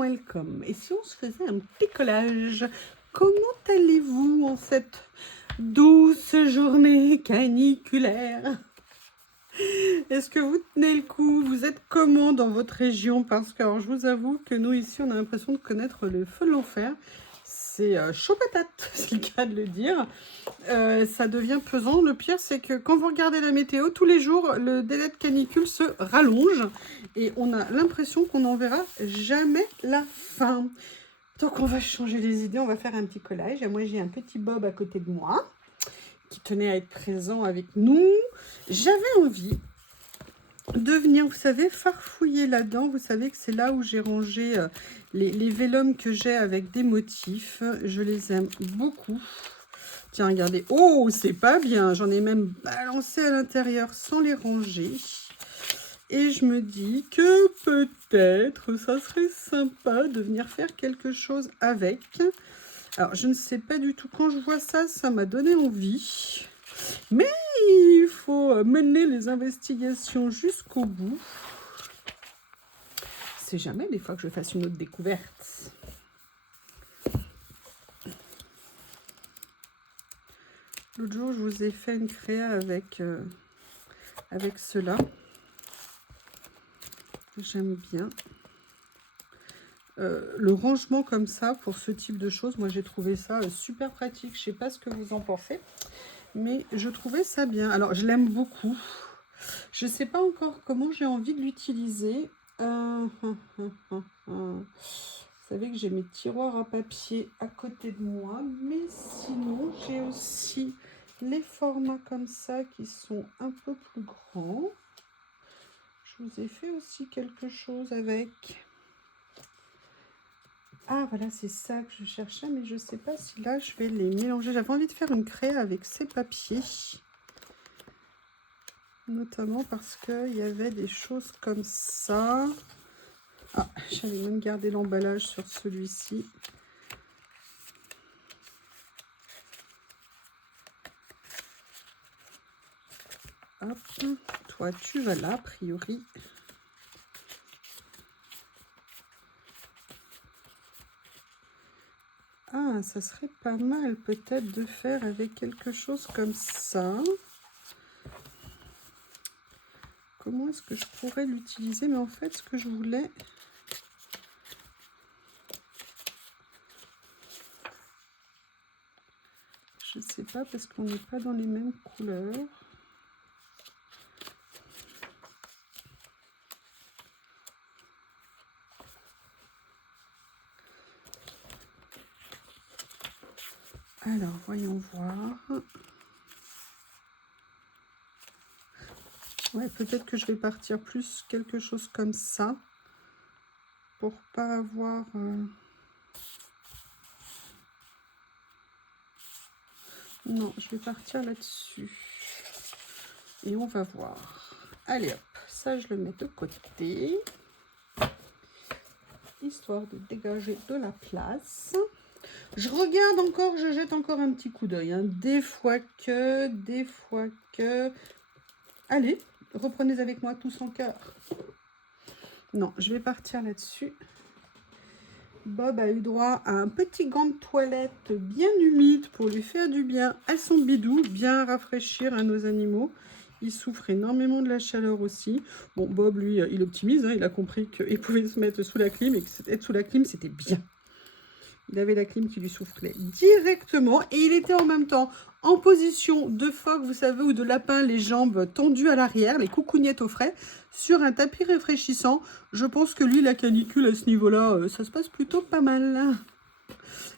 welcome. Et si on se faisait un petit collage? Comment allez-vous en cette douce journée caniculaire? Est-ce que vous tenez le coup? Vous êtes comment dans votre région? Parce que alors, je vous avoue que nous ici on a l'impression de connaître le feu de l'enfer. C'est chaud patate, c'est le cas de le dire. Ça devient pesant. Le pire, c'est que quand vous regardez la météo, tous les jours, le délai de canicule se rallonge. Et on a l'impression qu'on n'en verra jamais la fin. Donc, on va changer les idées. On va faire un petit collage. Et moi, j'ai un petit Bob à côté de moi qui tenait à être présent avec nous. J'avais envie de venir, vous savez, farfouiller là-dedans. Vous savez que c'est là où j'ai rangé les vélums que j'ai avec des motifs. Je les aime beaucoup. Tiens, regardez. Oh, c'est pas bien. J'en ai même balancé à l'intérieur sans les ranger. Et je me dis que peut-être ça serait sympa de venir faire quelque chose avec. Alors, je ne sais pas du tout. Quand je vois ça, ça m'a donné envie. Mais il faut mener les investigations jusqu'au bout. C'est jamais des fois que je fasse une autre découverte. L'autre jour, je vous ai fait une créa avec cela. J'aime bien. Le rangement comme ça, pour ce type de choses, moi j'ai trouvé ça super pratique. Je ne sais pas ce que vous en pensez, mais je trouvais ça bien. Alors, je l'aime beaucoup. Je ne sais pas encore comment j'ai envie de l'utiliser. Vous savez que j'ai mes tiroirs à papier à côté de moi, mais sinon, j'ai aussi les formats comme ça qui sont un peu plus grands. Je vous ai fait aussi quelque chose avec... Ah, voilà, c'est ça que je cherchais, mais je ne sais pas si là, je vais les mélanger. J'avais envie de faire une créa avec ces papiers. Notamment parce qu'il y avait des choses comme ça. Ah, j'avais même gardé l'emballage sur celui-ci. Hop, toi, tu vas là, a priori. Ah, ça serait pas mal peut-être de faire avec quelque chose comme ça. Comment est-ce que je pourrais l'utiliser? Mais en fait, ce que je voulais... Je sais pas parce qu'on n'est pas dans les mêmes couleurs. Alors, voyons voir. Ouais, peut-être que je vais partir plus quelque chose comme ça. Pour pas avoir... Non, je vais partir là-dessus. Et on va voir. Allez hop, ça je le mets de côté. Histoire de dégager de la place. Je regarde encore, je jette encore un petit coup d'œil. Hein. Des fois que... Allez, reprenez avec moi tous en cœur. Non, je vais partir là-dessus. Bob a eu droit à un petit gant de toilette bien humide pour lui faire du bien à son bidou, bien rafraîchir à nos animaux. Il souffre énormément de la chaleur aussi. Bon, Bob, lui, il optimise. Hein, il a compris qu'il pouvait se mettre sous la clim et que être sous la clim, c'était bien. Il avait la clim qui lui soufflait directement et il était en même temps en position de phoque, vous savez, ou de lapin, les jambes tendues à l'arrière, les coucougnettes au frais, sur un tapis rafraîchissant. Je pense que lui, la canicule à ce niveau-là, ça se passe plutôt pas mal.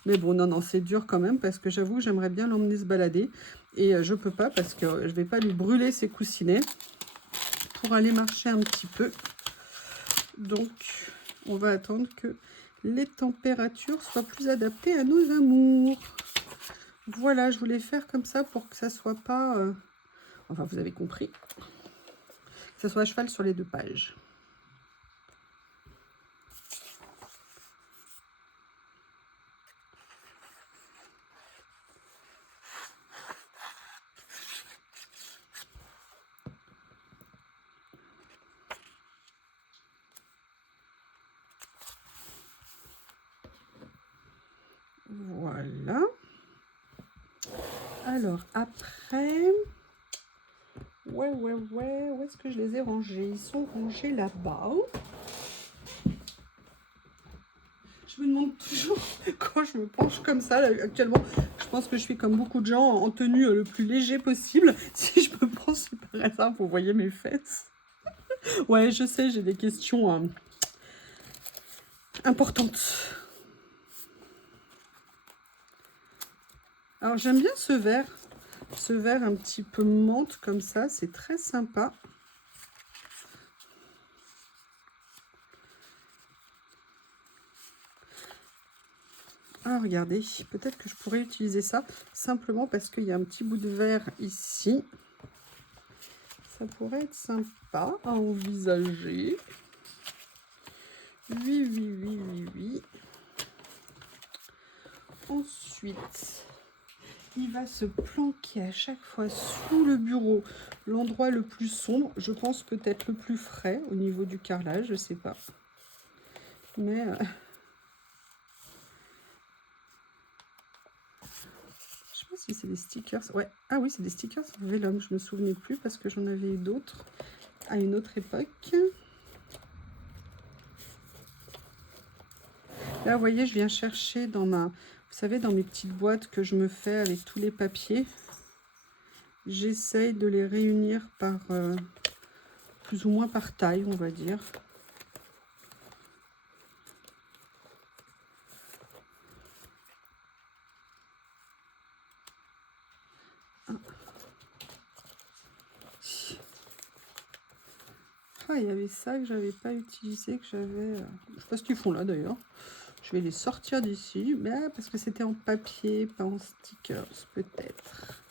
Mais bon, non, c'est dur quand même parce que j'avoue, j'aimerais bien l'emmener se balader. Et je peux pas parce que je vais pas lui brûler ses coussinets pour aller marcher un petit peu. Donc, on va attendre que les températures soient plus adaptées à nos amours. Voilà, je voulais faire comme ça pour que ça soit pas... Enfin, vous avez compris. Que ça soit à cheval sur les 2 pages. Alors, après... Ouais, où est-ce que je les ai rangés? Ils sont rangés là-bas. Je me demande toujours, quand je me penche comme ça, là, actuellement, je pense que je suis comme beaucoup de gens en tenue le plus léger possible. Si je me penche par hasard, vous voyez mes fesses. Ouais, je sais, j'ai des questions importantes. Alors, j'aime bien ce vert un petit peu menthe comme ça, c'est très sympa. Ah, regardez, peut-être que je pourrais utiliser ça simplement parce qu'il y a un petit bout de verre ici. Ça pourrait être sympa à envisager. Oui. Ensuite, il va se planquer à chaque fois sous le bureau, l'endroit le plus sombre, je pense peut-être le plus frais au niveau du carrelage, je sais pas. Mais... je sais pas si c'est des stickers. Ouais, ah oui, c'est des stickers Vellum, je me souvenais plus parce que j'en avais eu d'autres à une autre époque. Là, vous voyez, je viens chercher dans ma... Vous savez, dans mes petites boîtes que je me fais avec tous les papiers. J'essaye de les réunir par... plus ou moins par taille, on va dire. Ah, il y avait ça que j'avais pas utilisé, que j'avais... je sais pas ce qu'ils font là d'ailleurs. Je vais les sortir d'ici, mais parce que c'était en papier, pas en stickers peut-être.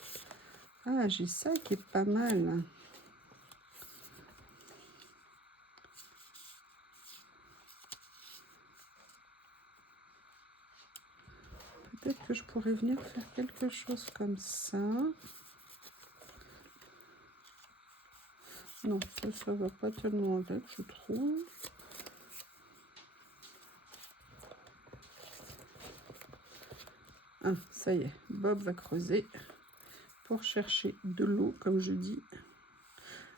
Ah, j'ai ça qui est pas mal. Peut-être que je pourrais venir faire quelque chose comme ça. Non, ça va pas tellement avec, je trouve. Ah, ça y est, Bob va creuser pour chercher de l'eau, comme je dis.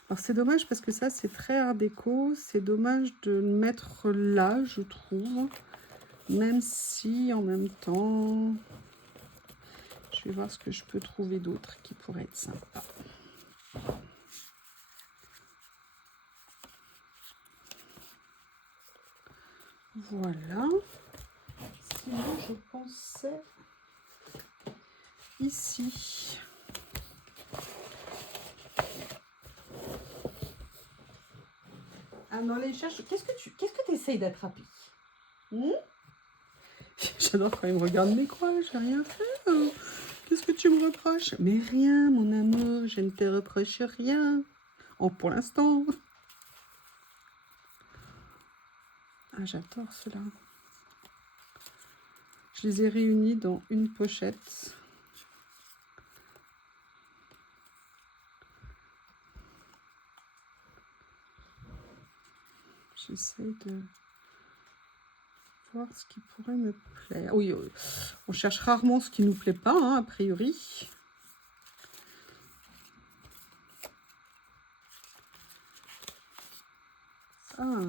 Alors, c'est dommage parce que ça, c'est très art déco. C'est dommage de le mettre là, je trouve. Même si, en même temps, je vais voir ce que je peux trouver d'autre qui pourrait être sympa. Voilà. Sinon, je pensais ici. Ah non, les cherches. Qu'est-ce que tu essayes d'attraper? J'adore quand il me regarde, mais quoi, j'ai rien fait. Qu'est-ce que tu me reproches? Mais rien, mon amour, je ne te reproche rien. Pour l'instant. Ah, j'adore cela. Je les ai réunis dans une pochette. J'essaie de voir ce qui pourrait me plaire. Oui, on cherche rarement ce qui nous plaît pas, hein, a priori. Ah.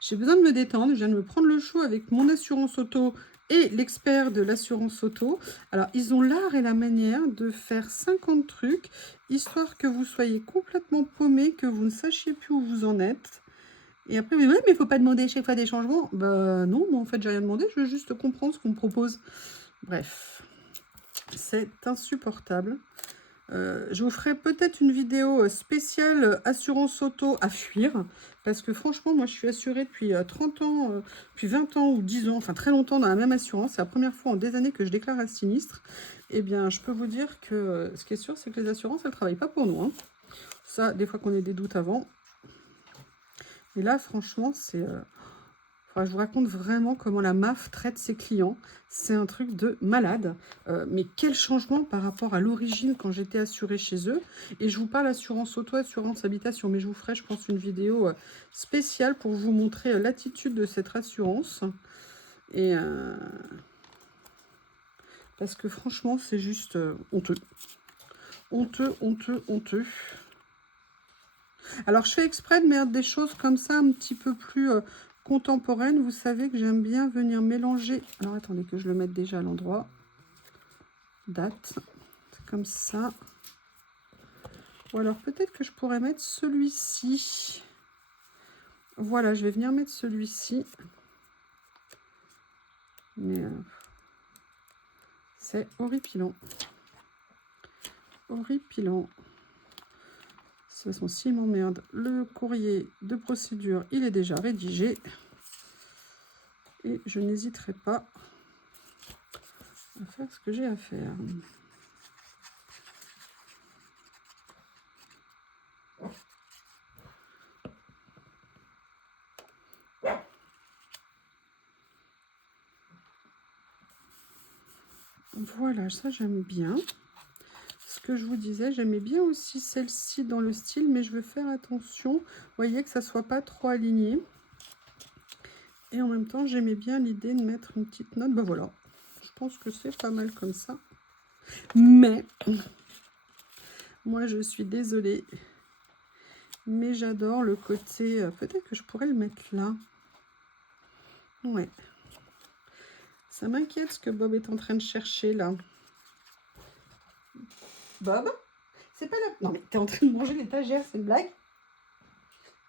J'ai besoin de me détendre. Je viens de me prendre le chou avec mon assurance auto et l'expert de l'assurance auto. Alors, ils ont l'art et la manière de faire 50 trucs, histoire que vous soyez complètement paumé, que vous ne sachiez plus où vous en êtes. Et après, oui, mais il ne faut pas demander chaque fois des changements. Bah non, moi en fait, j'ai rien demandé. Je veux juste comprendre ce qu'on me propose. Bref, c'est insupportable. Je vous ferai peut-être une vidéo spéciale assurance auto à fuir. Parce que franchement, moi, je suis assurée depuis 30 ans, depuis 20 ans ou 10 ans, enfin très longtemps dans la même assurance. C'est la première fois en des années que je déclare un sinistre. Eh bien, je peux vous dire que ce qui est sûr, c'est que les assurances, elles ne travaillent pas pour nous. Hein. Ça, des fois qu'on ait des doutes avant. Et là, franchement, c'est... Enfin, je vous raconte vraiment comment la MAF traite ses clients. C'est un truc de malade. Mais quel changement par rapport à l'origine quand j'étais assurée chez eux. Et je vous parle assurance auto, assurance habitation. Mais je vous ferai, je pense, une vidéo spéciale pour vous montrer l'attitude de cette assurance. Et parce que franchement, c'est juste honteux. Honteux, honteux, honteux. Alors, je fais exprès de mettre des choses comme ça, un petit peu plus contemporaines. Vous savez que j'aime bien venir mélanger. Alors, attendez que je le mette déjà à l'endroit. Date. Comme ça. Ou alors, peut-être que je pourrais mettre celui-ci. Voilà, je vais venir mettre celui-ci. Mais c'est horripilant. Horripilant. De toute façon, s'il m'emmerde, le courrier de procédure, il est déjà rédigé. Et je n'hésiterai pas à faire ce que j'ai à faire. Voilà, ça j'aime bien. Ce que je vous disais, j'aimais bien aussi celle-ci dans le style, mais je veux faire attention. Vous voyez que ça soit pas trop aligné. Et en même temps, j'aimais bien l'idée de mettre une petite note. Ben voilà, je pense que c'est pas mal comme ça. Mais, moi je suis désolée. Mais j'adore le côté... peut-être que je pourrais le mettre là. Ouais. Ça m'inquiète ce que Bob est en train de chercher là. Bob, c'est pas la... Non mais t'es en train de manger l'étagère, c'est une blague?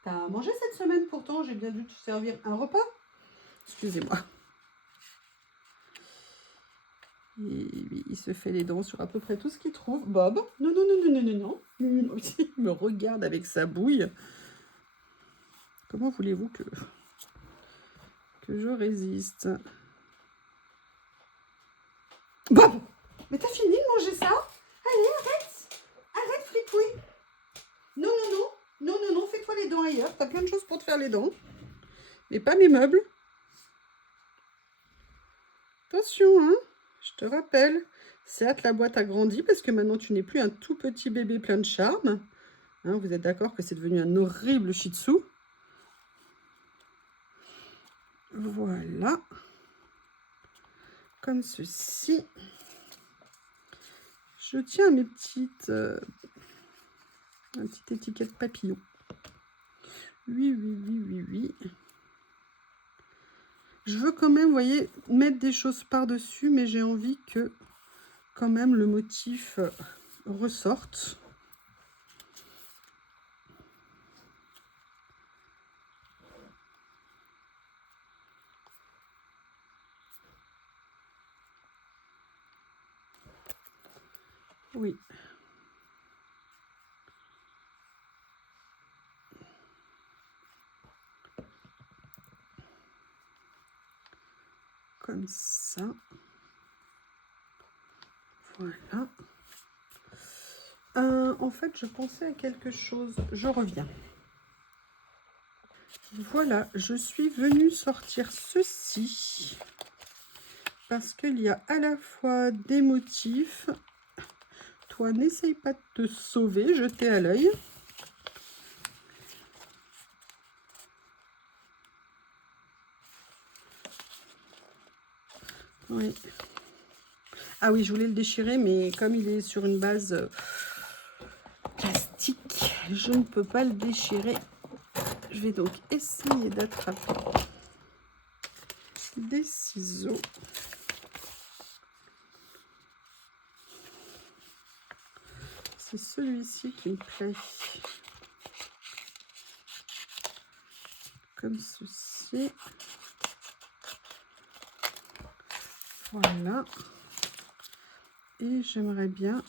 T'as mangé cette semaine pourtant, j'ai bien dû te servir un repas. Excusez-moi. Il se fait les dents sur à peu près tout ce qu'il trouve. Bob, non, non, non, non, non, non, non. Il me regarde avec sa bouille. Comment voulez-vous que je résiste? Bob, mais t'as fini de manger ça? Allez, arrête. Arrête, fripouille. Non, non, non. Non, non, non, fais-toi les dents ailleurs. T'as plein de choses pour te faire les dents. Mais pas mes meubles. Attention, hein. Je te rappelle. Certes, la boîte a grandi parce que maintenant, tu n'es plus un tout petit bébé plein de charme. Hein, vous êtes d'accord que c'est devenu un horrible shih tzu. Voilà. Comme ceci. Je tiens mes petites... une petite étiquette papillon. Oui, oui, oui, oui, oui. Je veux quand même, vous voyez, mettre des choses par-dessus, mais j'ai envie que, quand même, le motif ressorte. Oui. Comme ça. Voilà. En fait, je pensais à quelque chose. Je reviens. Voilà, je suis venue sortir ceci. Parce qu'il y a à la fois des motifs. Toi, n'essaye pas de te sauver, jetez à l'œil. Oui. Ah oui, je voulais le déchirer, mais comme il est sur une base plastique, je ne peux pas le déchirer. Je vais donc essayer d'attraper des ciseaux. C'est celui-ci qui me plaît. Comme ceci. Voilà. Et j'aimerais bien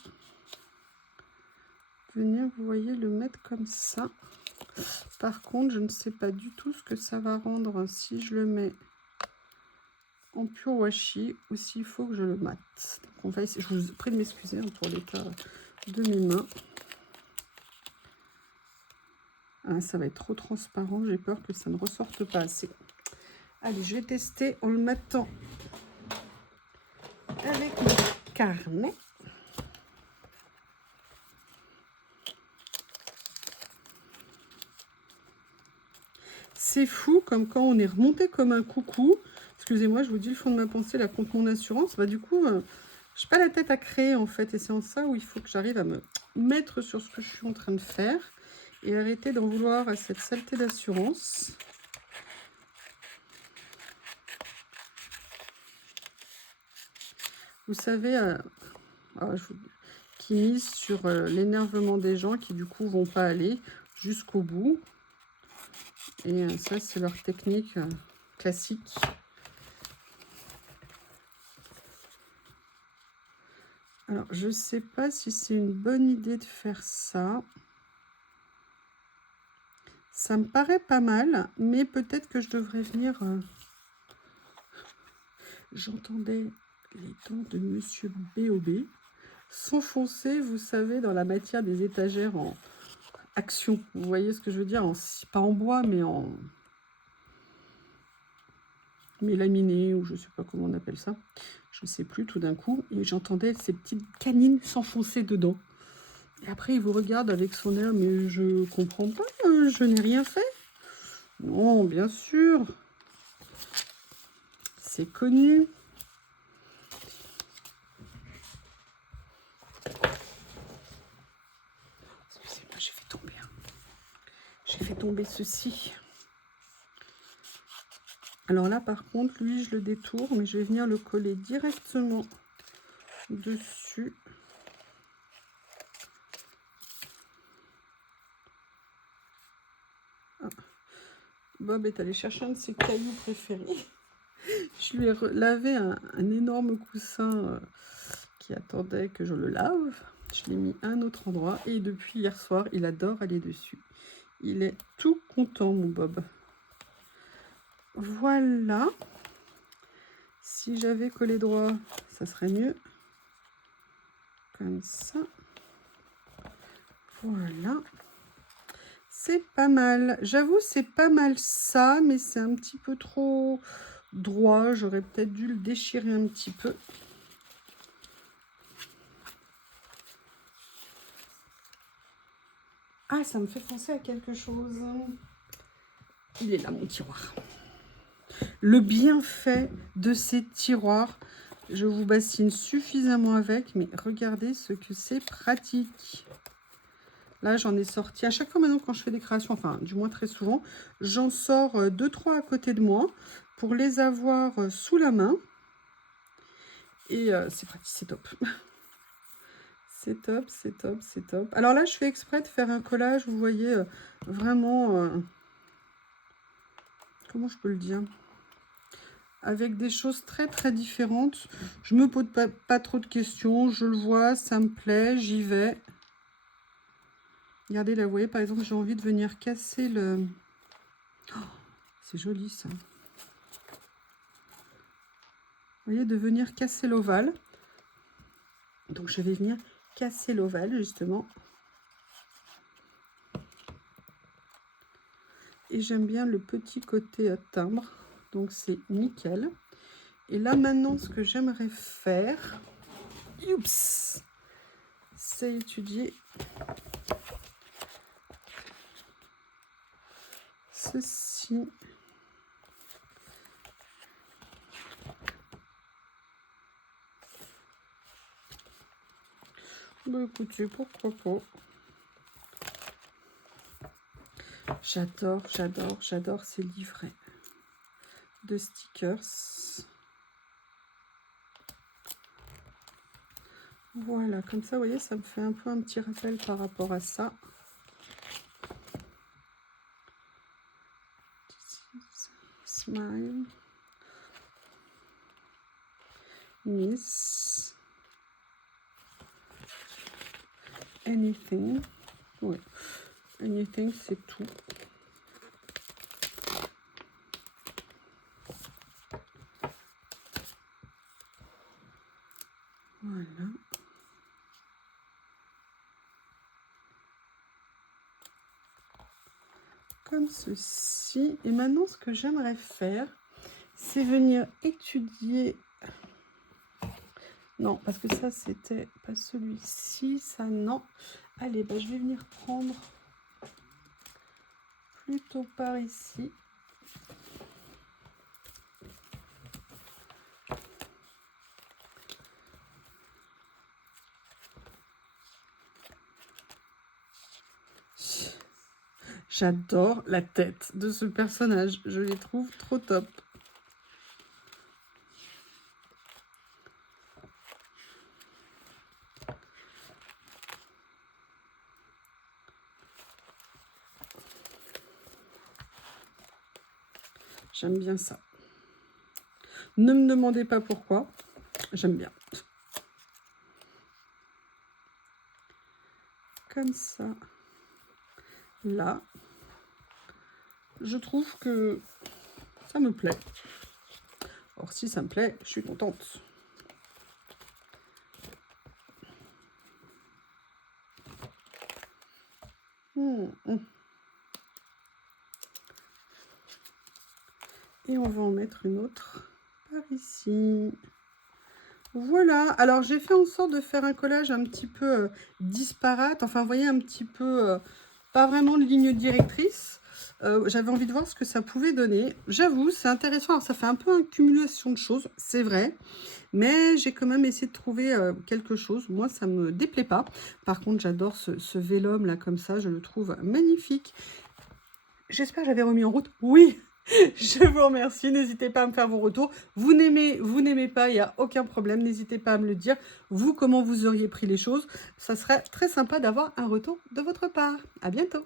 venir, vous voyez, le mettre comme ça. Par contre, je ne sais pas du tout ce que ça va rendre si je le mets en pur washi ou s'il faut que je le mate. Donc on va essayer. Je vous prie de m'excuser pour l'état de mes mains. Ah, ça va être trop transparent. J'ai peur que ça ne ressorte pas assez. Allez, je vais tester en le mettant avec mon carnet. C'est fou, comme quand on est remonté comme un coucou. Excusez-moi, je vous dis le fond de ma pensée, là, contre mon assurance. Bah, du coup, je n'ai pas la tête à créer, en fait. Et c'est en ça où il faut que j'arrive à me mettre sur ce que je suis en train de faire. Et arrêter d'en vouloir à cette saleté d'assurance. Vous savez, qui mise sur l'énervement des gens qui, du coup, vont pas aller jusqu'au bout. Et ça, c'est leur technique classique. Alors, je sais pas si c'est une bonne idée de faire ça. Ça me paraît pas mal, mais peut-être que je devrais venir... J'entendais les dents de Monsieur B.O.B. s'enfoncer, vous savez, dans la matière des étagères en action. Vous voyez ce que je veux dire, pas en bois, mais en mélaminé, ou je sais pas comment on appelle ça. Je sais plus, tout d'un coup. Et j'entendais ces petites canines s'enfoncer dedans. Et après, il vous regarde avec son air, mais je comprends pas, je n'ai rien fait. Non, bien sûr. C'est connu. Excusez-moi, j'ai fait tomber. J'ai fait tomber ceci. Alors là, par contre, lui, je le détourne, mais je vais venir le coller directement dessus. Ah. Bob est allé chercher un de ses cailloux préférés. Je lui ai lavé un énorme coussin qui attendait que je le lave. Je l'ai mis à un autre endroit et depuis hier soir, il adore aller dessus. Il est tout content, mon Bob. Voilà. Si j'avais collé droit, ça serait mieux. Comme ça. Voilà. C'est pas mal. J'avoue, c'est pas mal ça, mais c'est un petit peu trop droit. J'aurais peut-être dû le déchirer un petit peu. Ah, ça me fait penser à quelque chose. Il est là, mon tiroir. Le bienfait de ces tiroirs, je vous bassine suffisamment avec, mais regardez ce que c'est pratique. Là, j'en ai sorti à chaque fois maintenant quand je fais des créations, enfin, du moins très souvent, j'en sors 2-3 à côté de moi pour les avoir sous la main. Et c'est pratique, c'est top. C'est top, c'est top, c'est top. Alors là, je fais exprès de faire un collage, vous voyez, vraiment... comment je peux le dire? Avec des choses très très différentes. Je me pose pas trop de questions, je le vois, ça me plaît, j'y vais. Regardez là, vous voyez, par exemple, j'ai envie de venir casser le... Oh, c'est joli ça. Vous voyez, de venir casser l'ovale. Donc je vais venir casser l'ovale justement. Et j'aime bien le petit côté timbre. Donc c'est nickel. Et là maintenant, ce que j'aimerais faire, oups, c'est étudier ceci. Bah écoutez, pourquoi pas. J'adore, j'adore, j'adore ces livrets de stickers. Voilà, comme ça, vous voyez, ça me fait un peu un petit rappel par rapport à ça. Smile. Miss. Anything. Ouais. Anything, c'est tout. Voilà. Comme ceci. Et maintenant, ce que j'aimerais faire, c'est venir étudier. Non, parce que ça, c'était pas celui-ci, ça, non. Allez, bah, je vais venir prendre plutôt par ici. J'adore la tête de ce personnage. Je les trouve trop top. J'aime bien ça. Ne me demandez pas pourquoi. J'aime bien. Comme ça. Là. Je trouve que ça me plaît. Or, si ça me plaît, je suis contente. Et on va en mettre une autre par ici. Voilà, alors j'ai fait en sorte de faire un collage un petit peu disparate, enfin vous voyez un petit peu, pas vraiment de ligne directrice. J'avais envie de voir ce que ça pouvait donner. J'avoue, c'est intéressant, alors ça fait un peu une accumulation de choses, c'est vrai. Mais j'ai quand même essayé de trouver quelque chose. Moi, ça me déplaît pas. Par contre, j'adore ce vélum là comme ça, je le trouve magnifique. J'espère que j'avais remis en route. Oui, je vous remercie. N'hésitez pas à me faire vos retours. Vous n'aimez pas, il n'y a aucun problème. N'hésitez pas à me le dire. Vous, comment vous auriez pris les choses. Ça serait très sympa d'avoir un retour de votre part. À bientôt.